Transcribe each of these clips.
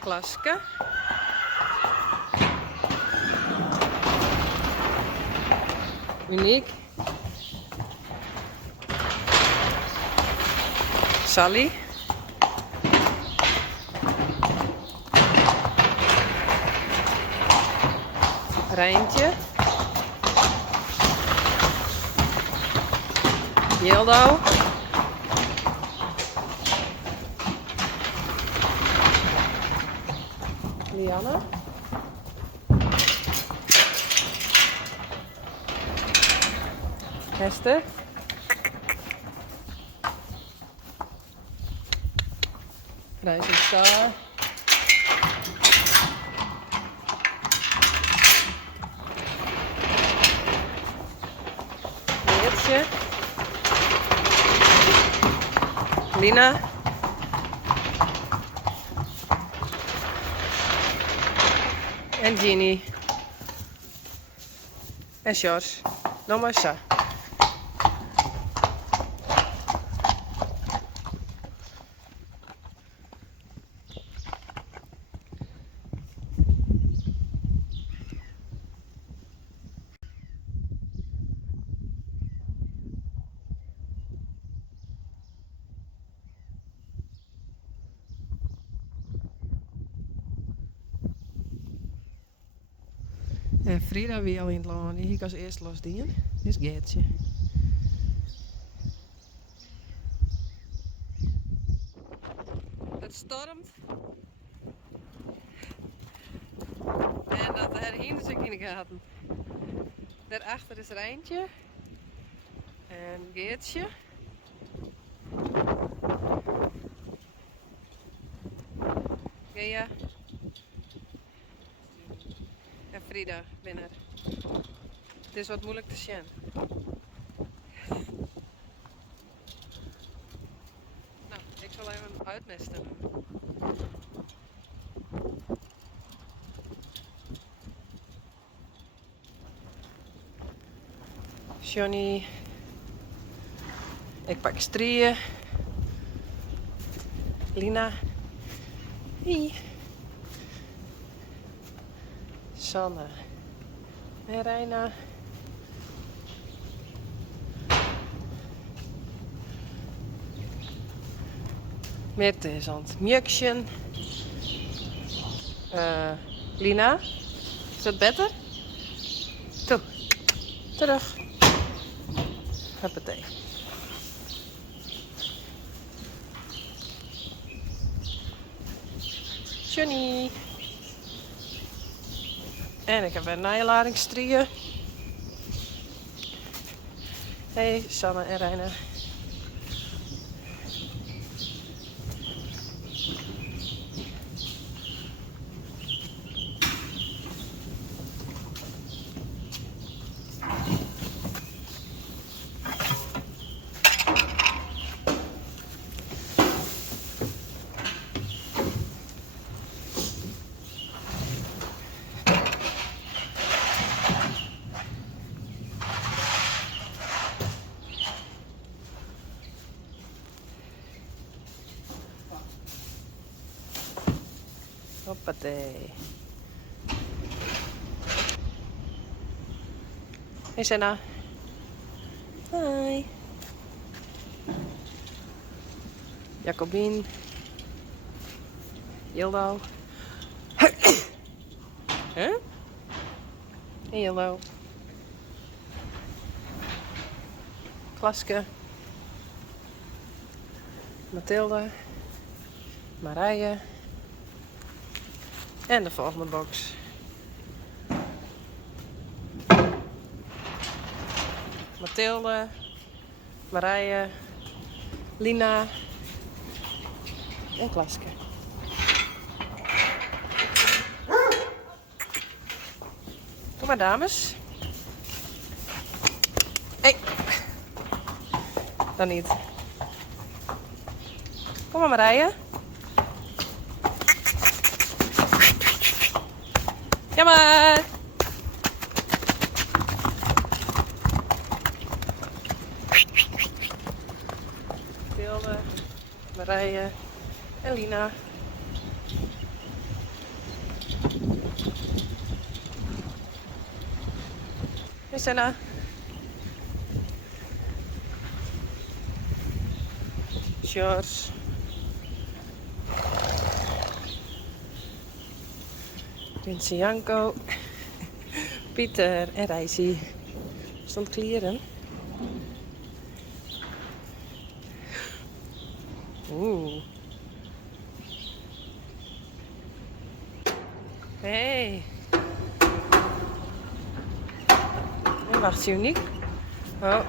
Klaske. Uniek. Sally. Rijntje. Yellow. Lianne. Hester. Rising Star. Meertje. Lina. En Ginny. En George. Nog maar zo. En Frida wie al in het loon. Die ik als eerst losdien. Dit is Geertje. Het stormt. En dat hierheen zit in de gaten. Daarachter is Rijntje. En Geertje. Gea. En Frida binnen. Het is wat moeilijk te zien. Nou, ik zal even uitmesten. Johnny. Ik pak strieën. Lina. Hi. Sanne. En Reina. Mette is aan het mjukschen. Lina. Is dat beter? Toe. Terug. Huppatee. Johnny. En ik heb een naailaringstrieën. Hey, Sanne en Reina. Hoppatee. Hey Senna. Hi. Jacobien. Yellow. Huh? En Yellow. Klaske. Mathilde. Marije. En de volgende box. Mathilde, Marije, Lina en Klaske. Kom maar dames. Hey. Dan niet. Kom maar Marije. Ja maar. Mathilde, Marije en Lina. Hey Senna. George. Prinsen Janko. Pieter en Reisi. Stond klieren. Oeh. Hey. En wacht, is uniek. Oh.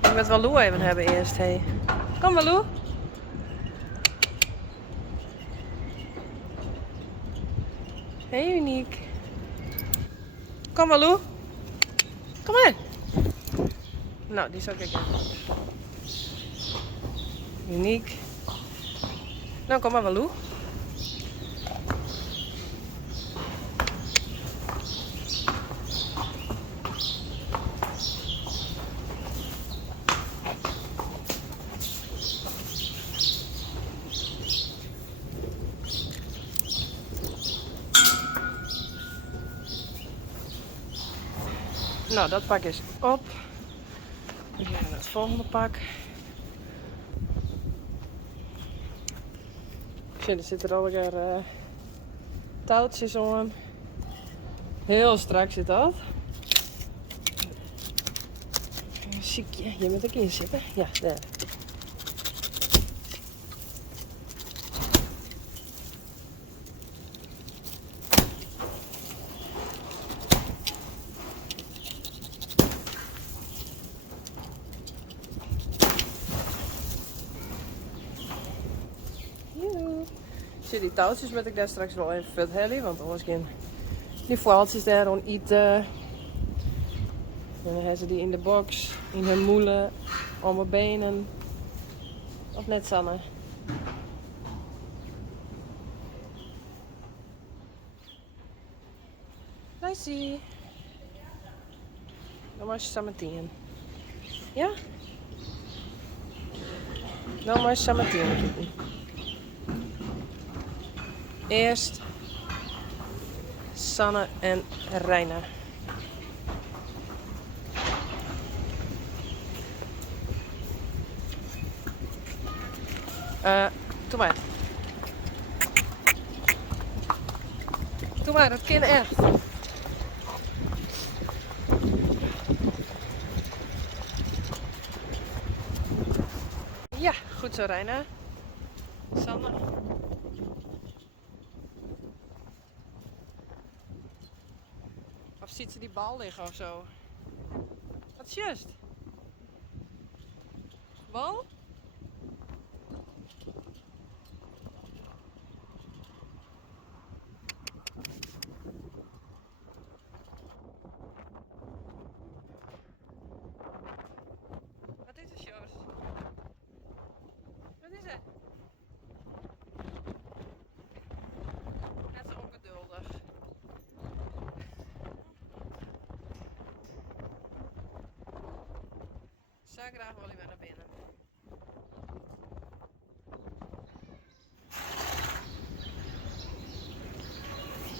Ik moet wel Lou even hebben eerst. Hey. Kom maar Lou. Hey uniek. Kom maar Lou. Kom maar. Nou, die zal ik even. Uniek. Nou, kom maar Lou. Nou, dat pak is op. We gaan naar het volgende pak. Zie, er zitten alweer touwtjes om. Heel strak zit dat. Ziekje, je moet ook in zitten. Ja, daar. Zie, die touwtjes moet ik daar straks wel even vet hellen, want anders gaan die voeltjes daar gewoon eten. En dan hebben ze die in de box, in hun moelen, om mijn benen. Of net Sanne. Zie. Dan maar samen 10. Ja? Dan maar samen 10. Eerst Sanne en Reina. Doe maar. Doe maar, dat kind echt. Ja, goed zo Reina. Sanne. Of ziet ze die bal liggen of zo? Wat is juist? Bal? Wat is het, Jos? Wat is het? Het is ongeduldig. Zou graag wel weer naar binnen.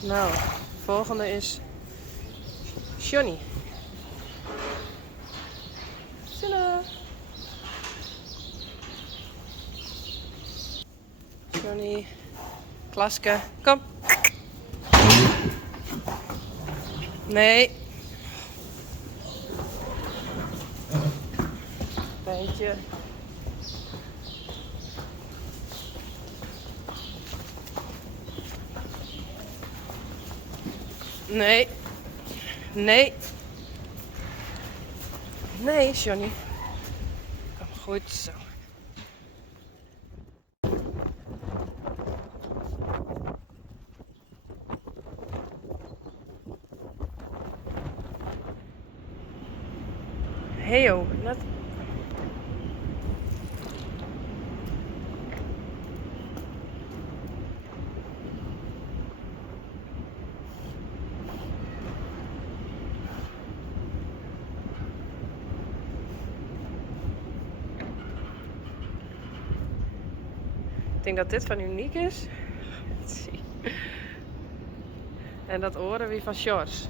Nou, volgende is Johnny. Zilla. Johnny. Klaske. Kom. Nee. Pijntje. Nee. Nee. Nee, Johnny. Kom goed zo. Hey joh, net. Ik denk dat dit van Uniek is. En dat oren wie van Sjors.